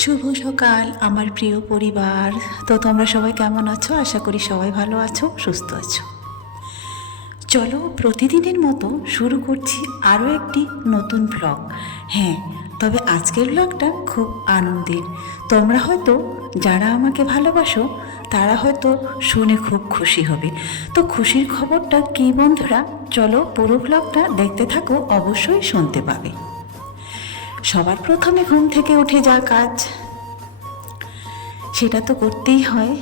শুভ সকাল, আমার প্রিয় পরিবার। তো তোমরা সবাই কেমন আছো? আশা করি সবাই ভালো আছো, সুস্থ আছো। চলো, প্রতিদিনের মতো শুরু করছি আরও একটি নতুন ব্লগ হ্যাঁ তবে আজকের ব্লগটা খুব আনন্দের। তোমরা হয়তো, যারা আমাকে ভালোবাসো, তারা হয়তো শুনে খুব খুশি হবে। তো খুশির খবরটা কী বন্ধুরা? চলো পুরো ব্লগটা দেখতে থাকো, অবশ্যই শুনতে পাবে। সবার প্রথমে ঘুম থেকে উঠে যা কাজ। সেটা তো করতেই হয়।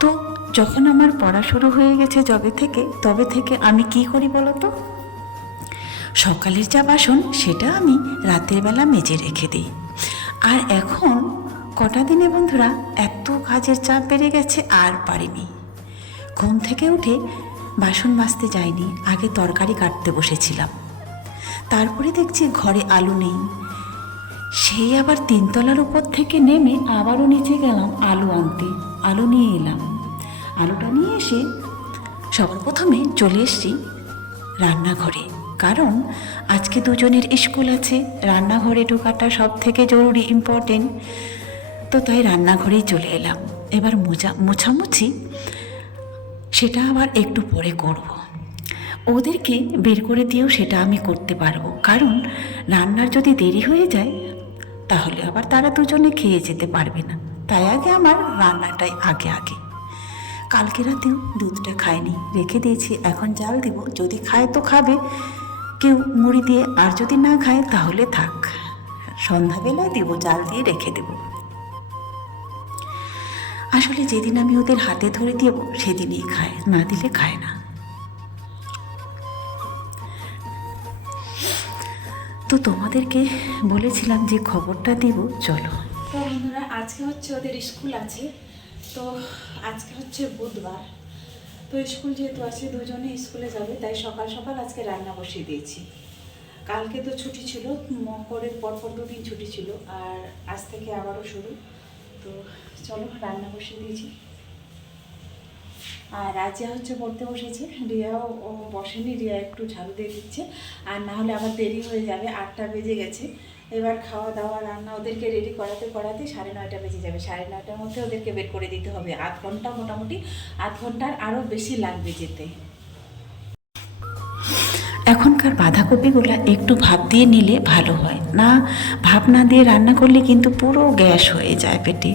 তো যখন আমার পড়া শুরু হয়ে গেছে যবে থেকে, তবে থেকে আমি কি করি বলো তো? সকালের যা বাসন, সেটা আমি রাতের বেলা মেজে রেখে দিই। আর এখন কটা দিনে বন্ধুরা, এত কাজের চাপ বেড়ে গেছে, আর পারিনি। ঘুম থেকে উঠে বাসন মাজতে যাইনি, আগে তরকারি কাটতে বসেছিলাম। তারপরে দেখছি ঘরে আলু নেই। সেই আবার তিনতলার উপর থেকে নেমে আবারও নিচে গেলাম আলু আনতে। আলু নিয়ে এলাম। আলুটা নিয়ে এসে সবার প্রথমে চলে এসছি রান্নাঘরে। কারণ আজকে দুজনের স্কুল আছে, রান্নাঘরে ঢোকাটা সব থেকে জরুরি ইম্পর্টেন্ট তো তাই রান্নাঘরেই চলে এলাম। এবার মোজা মোছামুছি, সেটা আবার একটু পরে করব। ওদেরকে বের করে দিয়েও সেটা আমি করতে পারব। কারণ রান্নার যদি দেরি হয়ে যায়, তাহলে আবার তারা দুজনে খেয়ে যেতে পারবে না। তাই আগে আমার রান্নাটাই আগে আগে। কালকে রাতেও দুধটা খায়নি রেখে দিয়েছি। এখন জাল দেব। যদি খায় তো খাবে। কেউ মুড়ি দিয়ে আর যদি না খায়, তাহলে থাক। সন্ধ্যাবেলায় দেব, জাল দিয়ে রেখে দেব। আসলে যেদিন আমি ওদের হাতে ধরে দেব, সেদিনই খায়, না দিলে খায় না। তো তোমাদেরকে বলেছিলাম যে খবরটা দেব, চলো। তো বন্ধুরা, আজকে হচ্ছে ওদের স্কুল আছে, তো আজকে হচ্ছে বুধবার। তো স্কুল যেহেতু আছে, দুজনে স্কুলে যাবে, তাই সকাল সকাল আজকে রান্না বসিয়ে দিয়েছি। কালকে তো ছুটি ছিল, মকরের পরপর দুদিন ছুটি ছিল, আর আজ থেকে আবারও শুরু। তো চলো, রান্না বসিয়ে দিয়েছি। আর রাজিয়া হচ্ছে পড়তে বসেছে। রিয়াও, ও বসেনি, রিয়া একটু ঝাড়ু দিয়ে দিচ্ছে। আর না হলে আবার দেরি হয়ে যাবে, আটটা বেজে গেছে। এবার খাওয়া দাওয়া, রান্না ওদেরকে রেডি করাতে করাতে সাড়ে নয়টা বেজে যাবে। সাড়ে নয়টার মধ্যে ওদেরকে বের করে দিতে হবে। আধ ঘণ্টা মোটামুটি, আধ ঘণ্টার আরও বেশি লাগবে যেতে। এখনকার বাঁধাকপিগুলো একটু ভাপ দিয়ে নিলে ভালো হয়। না, ভাপ না দিয়ে রান্না করলে কিন্তু পুরো গ্যাস হয়ে যায় পেটে।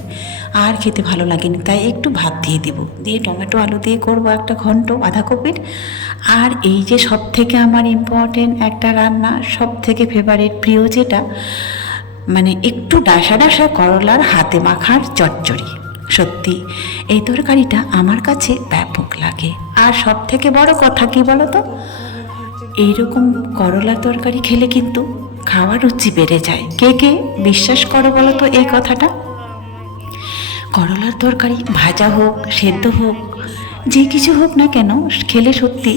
আর খেতে ভালো লাগেনি, তাই একটু ভাপ দিয়ে দিব। দিয়ে টমেটো, আলু দিয়ে করব একটা ঘন্ট বাঁধাকপির। আর এই যে সব থেকে আমার ইম্পর্টেন্ট একটা রান্না সব থেকে ফেভারিট প্রিয় যেটা মানে একটু ডাসা ডাসা করলার হাতে মাখার চচ্চড়ি। সত্যি, এই তরকারিটা আমার কাছে ব্যাপক লাগে। আর সব থেকে বড় কথা কি বলো তো এইরকম করলা তরকারি খেলে কিন্তু খাওয়ার রুচি বেড়ে যায়। কে কে বিশ্বাস করো বলো তো এই কথাটা? করলার তরকারি ভাজা হোক, সেদ্ধ হোক, যে কিছু হোক না কেন, খেলে সত্যি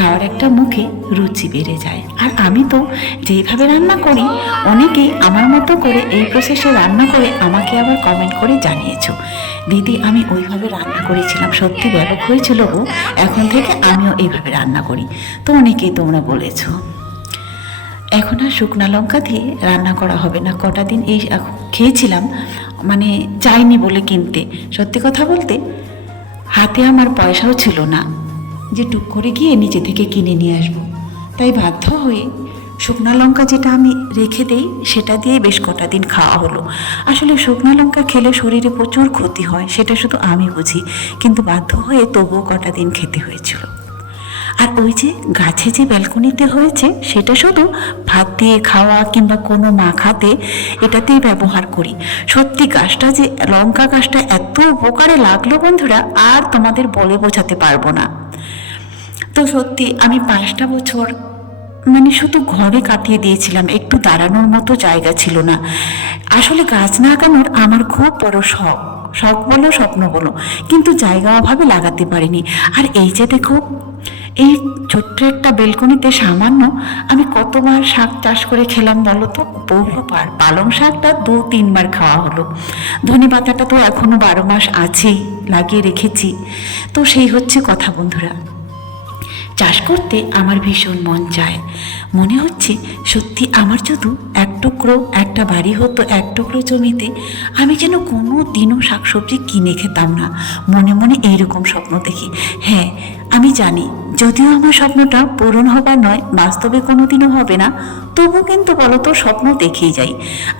খাওয়ার একটা মুখে রুচি বেড়ে যায়। আর আমি তো যেইভাবে রান্না করি, অনেকেই আমার মতো করে এই প্রসেসে রান্না করে আমাকে আবার কমেন্ট করে জানিয়েছো। দিদি, আমি ওইভাবে রান্না করেছিলাম, সত্যি ব্যাপক হয়েছিল ও এখন থেকে আমিও এইভাবে রান্না করি। তো অনেকেই তোমরা বলেছ। এখন আর শুকনা লঙ্কা দিয়ে রান্না করা হবে না। কটা দিন এই খেয়েছিলাম মানে চাইনি বলে কিনতে। সত্যি কথা বলতে, হাতে আমার পয়সাও ছিল না। যে টুক করে গিয়ে নিজে থেকে কিনে নিয়ে আসব। তাই বাধ্য হয়ে শুকনা লঙ্কা যেটা আমি রেখে দেই, সেটা দিয়ে বেশ কটা দিন খাওয়া হলো। আসলে শুকনা লঙ্কা খেলে শরীরে প্রচুর ক্ষতি হয়, সেটা শুধু আমি বুঝি। কিন্তু বাধ্য হয়ে তবুও কটা দিন খেতে হয়েছিল। আর ওই যে গাছে যে ব্যালকনিতে হয়েছে, সেটা শুধু ভাত দিয়ে খাওয়া কিংবা কোনো মাখাতে এটাতেই ব্যবহার করি। সত্যি গাছটা যে লঙ্কা গাছটা এত উপকারে লাগল বন্ধুরা, আর তোমাদের বলে বোঝাতে পারব না। তো সত্যি আমি পাঁচটা বছর মানে শুধু ঘরে কাটিয়ে দিয়েছিলাম, একটু দাঁড়ানোর মতো জায়গা ছিল না। আসলে গাছ লাগানোর আমার খুব বড় শখ। শখ বলো, স্বপ্ন বলো, কিন্তু জায়গা অভাবে লাগাতে পারিনি। আর এই যে দেখো, এই ছোট্ট একটা বেলকনিতে সামান্য আমি কতবার শাক চাষ করে খেলাম বলো তো? বহুবার। পালং শাকটা দু, তিনবার খাওয়া হলো। ধনে পাতাটা তো এখনও বারো মাস আছেই, লাগিয়ে রেখেছি। তো সেই হচ্ছে কথা বন্ধুরা। চাষ করতে আমার ভীষণ মন চায়। মনে হচ্ছে সত্যি আমার শুধু এক টুকরো, একটা বাড়ি হতো এক টুকরো জমিতে, আমি যেন কোনো দিনও শাকসবজি কিনে খেতাম না। মনে মনে এইরকম স্বপ্ন দেখি। হ্যাঁ আমি জানি, যদিও আমার স্বপ্নটা পূরণ হবার নয়, বাস্তবে কোনোদিনও হবে না, তবু কিন্তু বলো তো স্বপ্ন দেখেই যাই।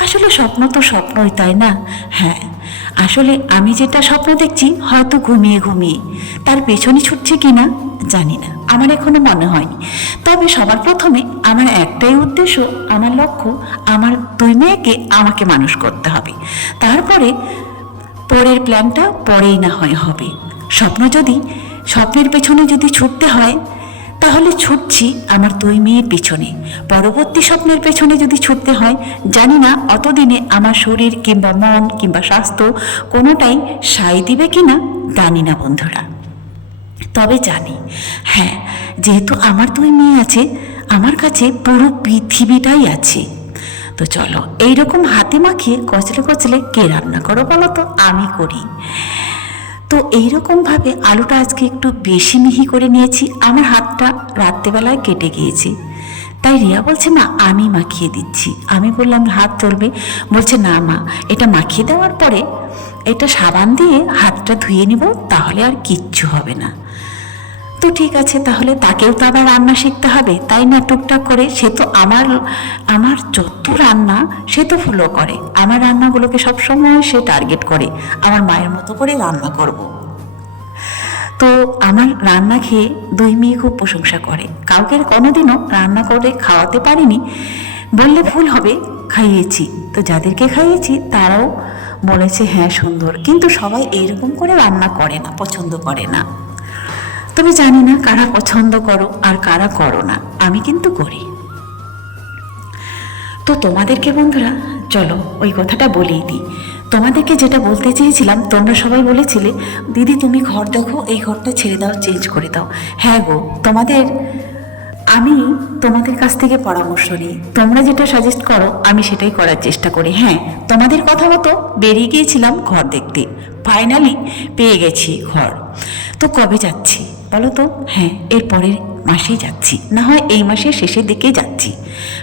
আসলে স্বপ্ন তো স্বপ্নই, তাই না? হ্যাঁ আসলে আমি যেটা স্বপ্ন দেখছি হয়তো ঘুমিয়ে ঘুমিয়ে। তার পেছনে ছুটছে কিনা জানি না। আমার এখনও মনে হয়নি। তবে সবার প্রথমে আমার একটাই উদ্দেশ্য, আমার লক্ষ্য, আমার দুই মেয়েকে আমাকে মানুষ করতে হবে। তারপরে পরের প্ল্যানটা পরেই না হয় হবে। স্বপ্ন যদি, স্বপ্নের পেছনে যদি ছুটতে হয়, তাহলে ছুটছি আমার দুই মেয়ের পিছনে। পরবর্তী স্বপ্নের পেছনে যদি ছুটতে হয়, জানি না অতদিনে আমার শরীর কিংবা মন কিংবা স্বাস্থ্য কোনোটাই সাই দিবে কিনা, জানি না বন্ধুরা। তবে জানি। হ্যাঁ যেহেতু আমার দুই মেয়ে আছে, আমার কাছে পুরো পৃথিবীটাই আছে। তো চলো, এইরকম হাতে মাখিয়ে কচলে কচলে কে রান্না করো বলো তো? আমি করি। তো এইরকমভাবে আলুটা আজকে একটু বেশি মিহি করে নিয়েছি। আমার হাতটা রাত্রেবেলায় কেটে গিয়েছে। তাই রিয়া বলছে মা আমি মাখিয়ে দিচ্ছি। আমি বললাম, হাত চলবে। বলছে, না, মা, এটা মাখিয়ে দেওয়ার পরে এটা সাবান দিয়ে হাতটা ধুয়ে নিব, তাহলে আর কিচ্ছু হবে না। তো ঠিক আছে, তাহলে তাকেও তো আবার রান্না শিখতে হবে। তাই না, টুকটাক করে সে তো আমার আমার যত রান্না, সে তো ফলো করে। আমার রান্নাগুলোকে সবসময় সে টার্গেট করে। আমার মায়ের মতো করে রান্না করব। তো আমার রান্না খেয়ে দুই মেয়ে খুব প্রশংসা করে। কাউকে কোনোদিনও রান্না করে খাওয়াতে পারিনি। বললে ভুল হবে, খাইয়েছি। তো যাদেরকে খাইয়েছি, তারাও বলেছে হ্যাঁ সুন্দর। কিন্তু সবাই এইরকম করে রান্না করে না, পছন্দ করে না। তবে জানি না কারা পছন্দ করো আর কারা করো না, আমি কিন্তু করি। তো তোমাদেরকে বন্ধুরা, চলো ওই কথাটা বলেই দিই। তোমাদেরকে যেটা বলতে চেয়েছিলাম, তোমরা সবাই বলেছিলে, দিদি, তুমি ঘর দেখো, এই ঘরটা ছেড়ে দাও চেঞ্জ করে দাও। হ্যাঁ গো, তোমাদের, আমি তোমাদের কাছ থেকে পরামর্শ নিই। তোমরা যেটা সাজেস্ট করো, আমি সেটাই করার চেষ্টা করি। হ্যাঁ তোমাদের কথা মতো বেরিয়ে গিয়েছিলাম ঘর দেখতে। ফাইনালি পেয়ে গেছি ঘর। তো কবে যাচ্ছি? বলো তো? হ্যাঁ এর পরের মাসেই যাচ্ছি, না হয় এই মাসের শেষের দিকেই যাচ্ছি।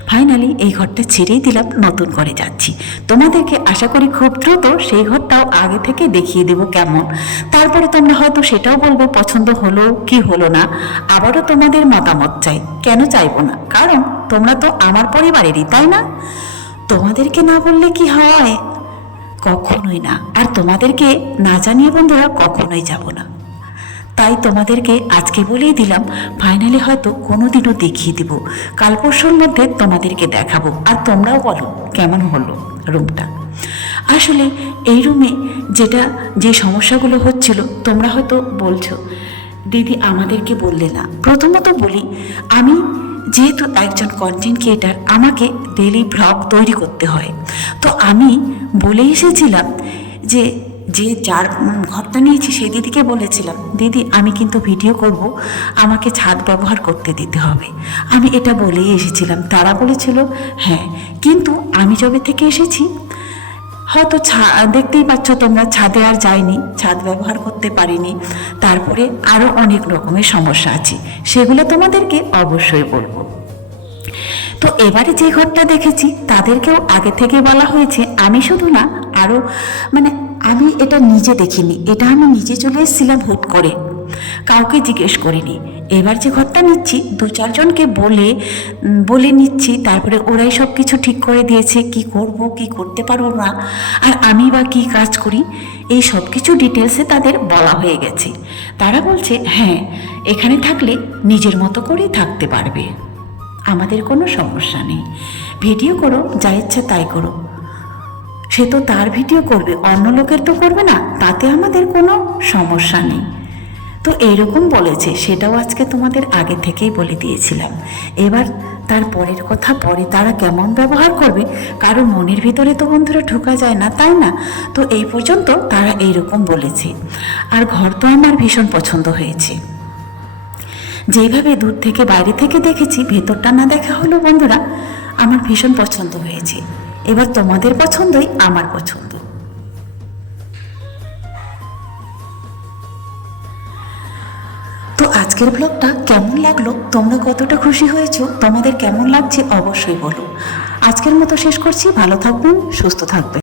ফাইনালি এই ঘরটা ছেড়েই দিলাম, নতুন করে যাচ্ছি। তোমাদেরকে আশা করি খুব দ্রুত সেই ঘরটাও আগে থেকে দেখিয়ে দেবো কেমন। তারপরে তোমরা হয়তো সেটাও বলব, পছন্দ হলো কি হলো না। আবারও তোমাদের মতামত চাই, কেন চাইব না? কারণ তোমরা তো আমার পরিবারেরই, তাই না? তোমাদেরকে না বললে কি হয়? কখনোই না। আর তোমাদেরকে না জানিয়ে বন্ধুরা, কখনোই যাব না। তাই তোমাদেরকে আজকে বলেই দিলাম ফাইনালি হয়তো কোনোদিনও দেখিয়ে দিব। কাল পরশুর মধ্যে তোমাদেরকে দেখাবো। আর তোমরাও বলো, কেমন হলো রুমটা? আসলে এই রুমে যেটা, যে সমস্যাগুলো হচ্ছিল, তোমরা হয়তো বলছো, দিদি আমাদেরকে বললে না। প্রথমত বলি, আমি যেহেতু একজন কন্টেন্ট ক্রিয়েটার আমাকে ডেলি ব্লগ তৈরি করতে হয়। তো আমি বলে এসেছিলাম যে যে যার ঘরটা নিয়েছি সেই দিদিকে বলেছিলাম, দিদি, আমি কিন্তু ভিডিও করব, আমাকে ছাদ ব্যবহার করতে দিতে হবে। আমি এটা বলেই এসেছিলাম। তারা বলেছিল হ্যাঁ। কিন্তু আমি যবে থেকে এসেছি, হয়তো ছা- দেখতেই পাচ্ছ তোমরা, ছাদে আর যাইনি, ছাদ ব্যবহার করতে পারিনি। তারপরে আরও অনেক রকমের সমস্যা আছে, সেগুলো তোমাদেরকে অবশ্যই বলব। তো এবারে যে ঘরটা দেখেছি, তাদেরকেও আগে থেকে বলা হয়েছে, আমি শুধু না আরও মানে আমি এটা নিজে দেখিনি, এটা আমি নিজে চলে এসেছিলাম হুট করে। কাউকে জিজ্ঞেস করিনি। এবার যে ঘরটা নিচ্ছি, দু চারজনকে বলে বলে নিচ্ছি, তারপরে ওরাই সব কিছু ঠিক করে দিয়েছে, কি করব, কি করতে পারব না, আর আমি বা কি কাজ করি, এই সব কিছু ডিটেলসে তাদের বলা হয়ে গেছে। তারা বলছে হ্যাঁ এখানে থাকলে নিজের মতো করেই থাকতে পারবে। আমাদের কোনো সমস্যা নেই। ভিডিও করো, যা ইচ্ছা তাই করো। সে তো তার ভিডিও করবে, অন্য লোকের তো করবে না, তাতে আমাদের কোনো সমস্যা নেই। তো এইরকম বলেছে, সেটাও আজকে তোমাদের আগে থেকেই বলে দিয়েছিলাম। এবার তার পরের কথা, পরে তারা কেমন ব্যবহার করবে, কারও মনের ভিতরে তো বন্ধুরা ঢোকা যায় না, তাই না? তো এই পর্যন্ত তারা এইরকম বলেছে। আর ঘর তো আমার ভীষণ পছন্দ হয়েছে। যেইভাবে দূর থেকে বাইরে থেকে দেখেছি, ভেতরটা না দেখা হলো বন্ধুরা, আমার ভীষণ পছন্দ হয়েছে। এবার তোমাদের পছন্দই, আমার পছন্দ। তো আজকের ব্লগটা কেমন লাগল? তোমরা কতটা খুশি হয়েছো? তোমাদের কেমন লাগছে? অবশ্যই বলো। আজকের মতো শেষ করছি। ভালো থাকবেন সুস্থ থাকবেন।